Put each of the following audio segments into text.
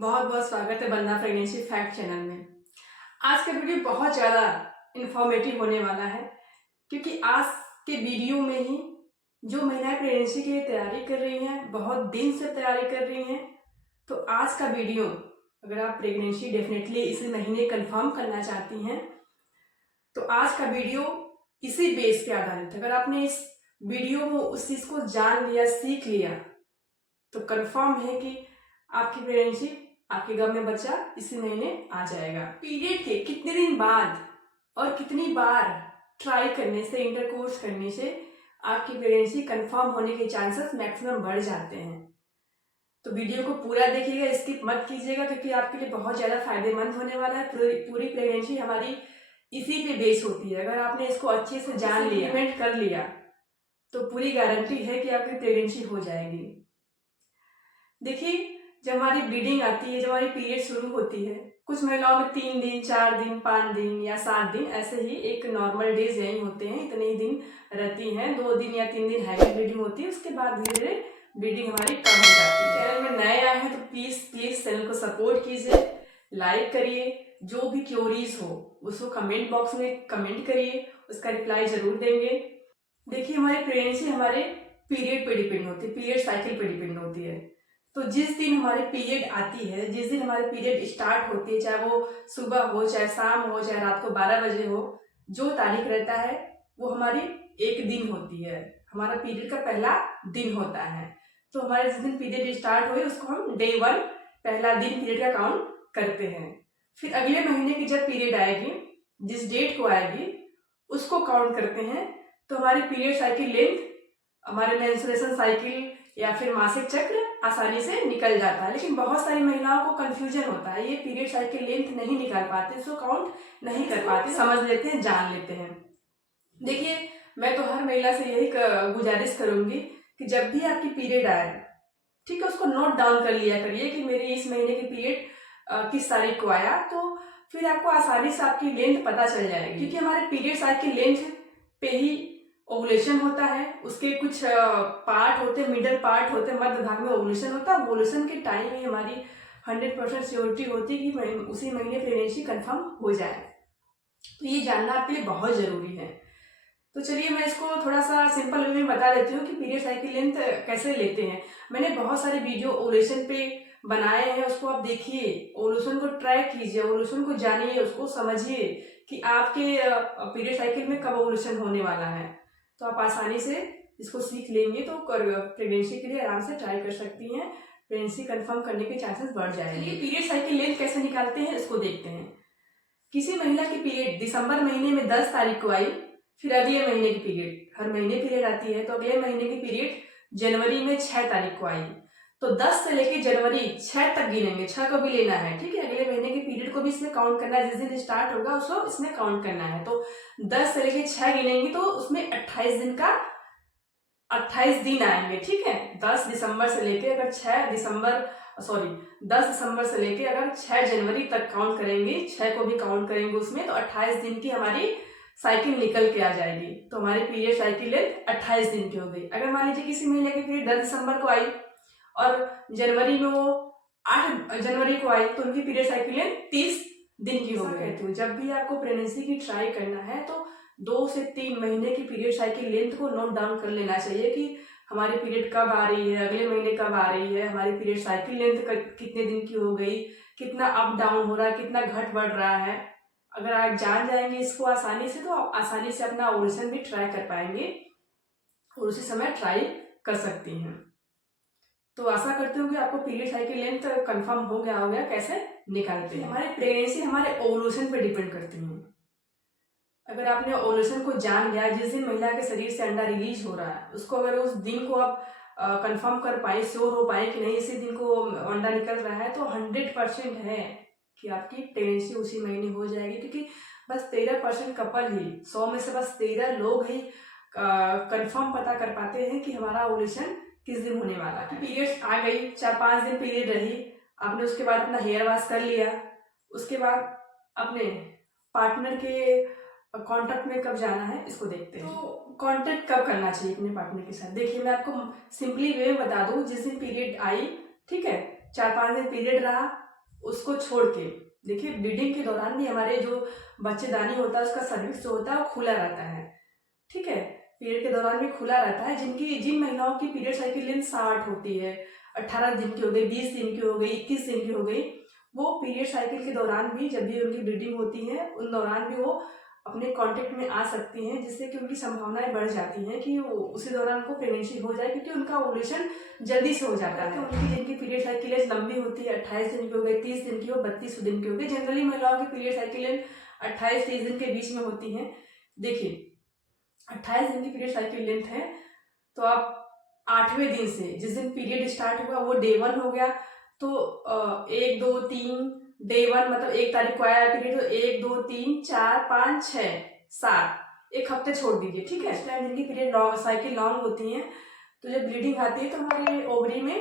बहुत बहुत स्वागत है बंदा प्रेगनेंसी फैक्ट चैनल में। आज का वीडियो बहुत ज़्यादा इंफॉर्मेटिव होने वाला है, क्योंकि आज के वीडियो में ही जो महिलाएं प्रेगनेंसी के लिए तैयारी कर रही हैं, बहुत दिन से तैयारी कर रही हैं, तो आज का वीडियो अगर आप प्रेगनेंसी डेफिनेटली इसी महीने कंफर्म करना चाहती हैं तो आज का वीडियो इसी बेस पे आधारित है। अगर आपने इस वीडियो में उस चीज़ को जान लिया, सीख लिया, तो कंफर्म है कि आपकी प्रेगनेंसी, आपके गर्भ में बच्चा इसी महीने आ जाएगा। पीरियड के कितने दिन बाद और कितनी बार ट्राई करने से, इंटरकोर्स करने से आपकी प्रेगनेंसी कंफर्म होने के चांसेस मैक्सिमम बढ़ जाते हैं। तो वीडियो को पूरा देखिएगा, स्किप मत कीजिएगा, क्योंकि आपके लिए बहुत ज़्यादा फायदेमंद होने वाला है। पूरी प्रेगनेंसी हमारी इसी पे बेस होती है। अगर आपने इसको अच्छे से जान लिया, इम्प्लीमेंट कर लिया, तो पूरी गारंटी है कि आपकी प्रेगनेंसी हो जाएगी। देखिए, जब हमारी ब्लीडिंग आती है, जब हमारी पीरियड शुरू होती है, कुछ महिलाओं में 3 दिन, 4 दिन, 5 दिन या 7 दिन, ऐसे ही एक नॉर्मल डेज यही होते हैं, इतने ही दिन रहती हैं। 2 दिन या 3 दिन हैवी ब्लीडिंग होती है, उसके बाद धीरे धीरे ब्लीडिंग हमारी कम हो जाती है। चैनल में नए आए हैं तो प्लीज चैनल को सपोर्ट कीजिए, लाइक करिए, जो भी क्योरीज हो उसको कमेंट बॉक्स में कमेंट करिए, उसका रिप्लाई जरूर देंगे। देखिए, हमारी प्रेगनेंसी हमारे पीरियड पे डिपेंड होती है, पीरियड साइकिल पे डिपेंड होती है। तो जिस दिन हमारे पीरियड आती है, जिस दिन हमारे पीरियड स्टार्ट होती है, चाहे वो सुबह हो, चाहे शाम हो, चाहे रात को 12 बजे हो, जो तारीख रहता है वो हमारी एक दिन होती है, हमारा पीरियड का पहला दिन होता है। तो हमारे जिस दिन पीरियड स्टार्ट हुए उसको हम डे 1, पहला दिन पीरियड का काउंट करते हैं। फिर अगले महीने की जब पीरियड आएगी, जिस डेट को आएगी उसको काउंट करते हैं। तो हमारी पीरियड साइकिल लेंथ, हमारे मेंस्ट्रुएशन साइकिल या फिर मासिक चक्र आसानी से निकल जाता है। लेकिन बहुत सारी महिलाओं को कंफ्यूजन होता है, ये पीरियड साइकिल लेंथ नहीं निकाल पाते, इसको काउंट नहीं कर पाते, समझ लेते हैं, जान लेते हैं। देखिए, मैं तो हर महिला से यही गुजारिश करूंगी कि जब भी आपकी पीरियड आए, ठीक है, उसको नोट डाउन कर लिया करिए कि मेरे इस महीने की पीरियड किस तारीख को आया, तो फिर आपको आसानी से आपकी लेंथ पता चल जाएगी। क्योंकि हमारे पीरियड साइकिल लेंथ पे ही ओवुलेशन होता है, उसके कुछ पार्ट होते हैं, मिडल पार्ट होते हैं, मध्य भाग में ओवुलेशन होता है। ओवुलेशन के टाइम ही हमारी 100% श्योरिटी होती है कि उसी महीने प्रेगनेंसी कंफर्म हो जाए। तो ये जानना आपके लिए बहुत जरूरी है। तो चलिए, मैं इसको थोड़ा सा सिंपल वे में बता देती हूँ कि पीरियड साइकिल लेंथ कैसे लेते हैं। मैंने बहुत सारे वीडियो ओवुलेशन पे बनाए हैं, उसको आप देखिए, ओवुलेशन को ट्रैक कीजिए, ओवुलेशन को जानिए, उसको समझिए कि आपके पीरियड साइकिल में कब ओवुलेशन होने वाला है। तो आप आसानी से इसको सीख लेंगे तो प्रेगनेंसी के लिए आराम से ट्राई कर सकती हैं, प्रेगनेंसी कंफर्म करने के चांसेस बढ़ जाएंगे। पीरियड साइकिल लेंथ कैसे निकालते हैं इसको देखते हैं। किसी महिला की पीरियड दिसंबर महीने में 10 तारीख को आई, फिर अगले महीने की पीरियड, हर महीने पीरियड आती है, तो अगले महीने की पीरियड जनवरी में 6 तारीख को आई, तो 10 से लेके जनवरी 6 तक गिनेंगे, 6 को भी लेना है, ठीक है। अगले महीने की पीरियड को भी इसमें काउंट करना है, जिस दिन स्टार्ट होगा उसको इसमें काउंट करना है। तो 10 से लेके 6 गिनेंगे तो उसमें 28 दिन का 28 दिन आएंगे, ठीक है। 10 दिसंबर से लेके अगर 10 दिसंबर से लेके अगर 6 जनवरी तक काउंट करेंगे, 6 को भी काउंट करेंगे उसमें, तो 28 दिन की हमारी साइकिल निकल के आ जाएगी। तो हमारी पीरियड साइकिल लेंथ 28 दिन की हो गई। अगर मान लीजिए किसी महीने की पीरियड 10 दिसंबर को आई और जनवरी में वो 8 जनवरी को आई, तो उनकी पीरियड साइकिल लेंथ 30 दिन की हो गई। जब भी आपको प्रेगनेंसी की ट्राई करना है तो 2 से 3 महीने की पीरियड साइकिल लेंथ को नोट डाउन कर लेना चाहिए कि हमारी पीरियड कब आ रही है, अगले महीने कब आ रही है, हमारी पीरियड साइकिल लेंथ कितने दिन की हो गई, कितना अप डाउन हो रहा है, कितना घट बढ़ रहा है। अगर आप जान जाएंगे इसको आसानी से, तो आप आसानी से अपना ओवुलेशन भी ट्राई कर पाएंगे और उसी समय ट्राई कर सकती हैं। तो आशा करती हूँ कि आपको पीरियड साइकिल लेंथ कंफर्म हो गया कैसे निकालते हैं। हमारी प्रेगनेंसी हमारे ओवुलेशन पे डिपेंड करती है। अगर आपने ओवुलेशन को जान लिया, जिस दिन महिला के शरीर से अंडा रिलीज हो रहा है, उसको अगर उस दिन को आप कंफर्म कर पाए, श्योर हो पाए कि नहीं इसी दिन को अंडा निकल रहा है, तो 100% है कि आपकी प्रेगनेंसी उसी महीने हो जाएगी। क्योंकि बस 13% कपल ही, 100 में से बस 13 लोग ही कंफर्म पता कर पाते हैं कि हमारा ओवुलेशन किस दिन होने वाला है। पीरियड्स आ गई, 4-5 दिन पीरियड रही, आपने उसके बाद अपना हेयर वॉश कर लिया, उसके बाद अपने पार्टनर के कांटेक्ट में कब जाना है इसको देखते हैं। तो कांटेक्ट कब करना चाहिए अपने पार्टनर के साथ, देखिए मैं आपको सिंपली वे में बता दूं। जिस दिन पीरियड आई, ठीक है, 4-5 दिन पीरियड रहा, उसको छोड़ के, देखिए ब्लीडिंग के दौरान भी हमारे जो बच्चेदानी होता है उसका सर्विक्स जो होता है वो खुला रहता है, ठीक है। पीरियड के दौरान भी खुला रहता है। जिन महिलाओं की पीरियड साइकिल लेंथ 60 होती है, 18 दिन की हो गई, 20 दिन की हो गई, 21 दिन की हो गई, वो पीरियड साइकिल के दौरान भी जब भी उनकी ब्लीडिंग होती है उन दौरान भी वो अपने कांटेक्ट में आ सकती हैं, जिससे कि उनकी संभावनाएं बढ़ जाती हैं कि वो उसी दौरान उनको प्रेगनेंसी हो जाए, क्योंकि उनका ओवुलेशन जल्दी से हो जाता है। उनकी जिनकी पीरियड साइकिल लंबी होती है, 28 दिन की हो गई, 30 दिन की हो, 32 दिन की हो गई, जनरली महिलाओं की पीरियड साइकिल 28-30 दिन के बीच में होती है। देखिए 28 दिन की पीरियड साइकिल लेंथ है, तो आप 8वें दिन से, जिस दिन पीरियड स्टार्ट हुआ वो डे 1 हो गया, तो 1 2 3 डे 1 मतलब 1 तारीख को आया पीरियड, तो 1 2 3 4 5 6 7 एक हफ्ते छोड़ दीजिए, ठीक है। इस टाइम जिनकी पीरियड साइकिल लॉन्ग होती है, तो जब ब्लीडिंग आती है तो हमारे ओवरी में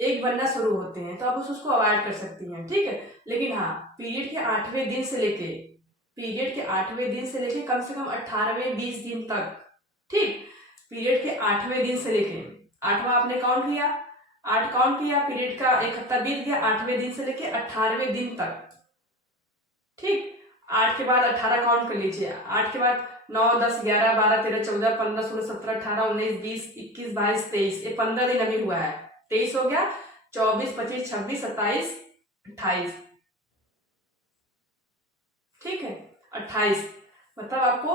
एक बनना शुरू होते हैं, तो आप उसको अवॉइड कर सकती हैं, ठीक है। लेकिन हाँ, पीरियड के 8वें दिन से लेके कम से कम 18वें 20 दिन तक, ठीक। पीरियड के 8वें दिन से लेके 8वां आपने काउंट किया, 8 काउंट किया, पीरियड का एक हफ्ता बीत गया, 8वें दिन से लेके 18वें दिन तक, ठीक। 8 के बाद 18 काउंट कर लीजिए, 8 के बाद 9 10 11 12 13 14 15 16 17 18 19 20 21 22 23, ये 15 दिन अभी हुआ है, 23 हो गया, 24 25 26 27 28, ठीक है। 28 मतलब आपको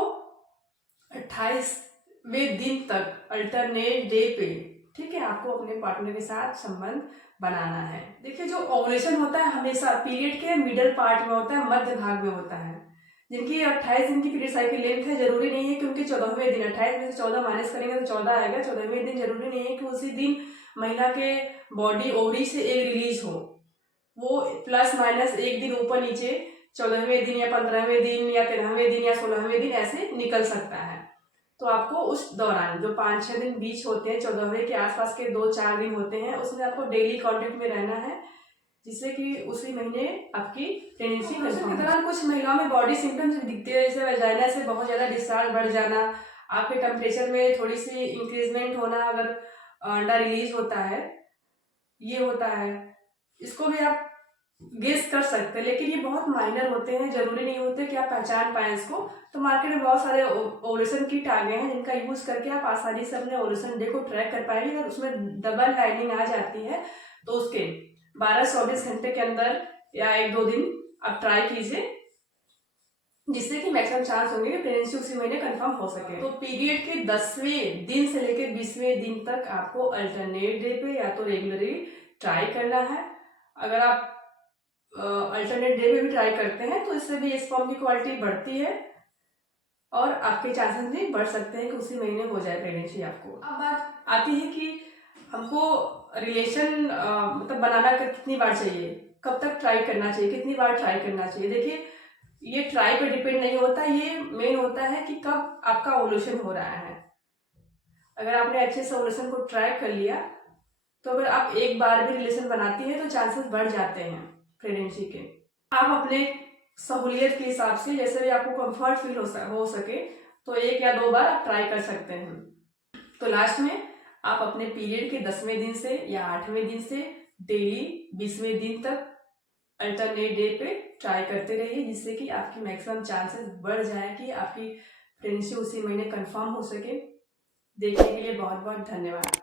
28वें दिन तक अल्टरनेट डे पे, ठीक है, आपको अपने पार्टनर के साथ संबंध बनाना है। देखिए जो ओवुलेशन होता है हमेशा पीरियड के मिडल पार्ट में होता है, मध्य भाग में होता है। जिनकी 28 दिन की पीरियड साइकिल लेंथ है, जरूरी नहीं है कि उनके 14वें दिन, 28 में से 14 माइनस करेंगे तो 14 आएगा, 14वें दिन जरूरी नहीं है कि उसी दिन महिला के बॉडी ओवरी से एग रिलीज हो, वो प्लस माइनस एक दिन ऊपर नीचे 14वें दिन या 15वें दिन या 13वें दिन या 16वें दिन ऐसे निकल सकता है। तो आपको उस दौरान जो 5-6 दिन बीच होते हैं, 14वें के आसपास के 2-4 दिन होते हैं, उसमें आपको डेली कांटेक्ट में रहना है, जिससे कि उसी महीने आपकी प्रेगनेंसी कंफर्म के दौरान कुछ महिलाओं में बॉडी सिम्टम्स दिखते हैं, जैसे वजाइना से बहुत ज़्यादा डिस्चार्ज बढ़ जाना, आपके टेम्परेचर में थोड़ी सी इंक्रीजमेंट होना अगर अंडा रिलीज होता है, ये होता है। इसको भी आप गेस कर सकते हैं, लेकिन ये बहुत माइनर होते हैं, जरूरी नहीं होते कि आप पहचान पाएं इसको। तो मार्केट में बहुत सारे ओवुलेशन किट आ गए हैं, जिनका यूज करके आप आसानी से अपने ओवुलेशन डे को ट्रैक कर पाएंगे। अगर उसमें डबल लाइनिंग आ जाती है तो उसके 12-24 घंटे के अंदर या 1-2 दिन आप ट्राई कीजिए, जिससे कि मैक्सिमम चांस होंगे कि प्रेगनेंसी उसी महीने कंफर्म हो सके। तो पीरियड के 10वें दिन से लेकर 20वें दिन तक आपको अल्टरनेट डे पे या तो रेगुलरली ट्राई करना है। अगर आप अल्टरनेट डे पे भी ट्राई करते हैं तो इससे भी स्पर्म की क्वालिटी बढ़ती है और आपके चांसेस भी बढ़ सकते हैं कि उसी महीने हो जाए प्रेगनेंसी आपको। अब बात आती है कि हमको रिलेशन मतलब बनाना कितनी बार चाहिए, कब तक ट्राई करना चाहिए, कितनी बार ट्राई करना चाहिए। देखिए ये ट्राई पर डिपेंड नहीं होता, ये मेन होता है कि कब आपका ओवुलेशन हो रहा है। अगर आपने अच्छे से ओवुलेशन को ट्रैक कर लिया तो अगर आप एक बार भी रिलेशन बनाती हैं तो चांसेस बढ़ जाते हैं प्रेगनेंसी के। आप अपने सहूलियत के हिसाब से जैसे भी आपको कंफर्ट फील हो सके तो 1 या 2 बार आप ट्राई कर सकते हैं। तो लास्ट में आप अपने पीरियड के 10वें दिन से या 8वें दिन से डेली 20वें दिन तक अल्टरनेट डे पे ट्राई करते रहिए, जिससे कि आपकी मैक्सिमम चांसेस बढ़ जाए कि आपकी प्रेगनेंसी उसी महीने कंफर्म हो सके। देखने के लिए बहुत बहुत धन्यवाद।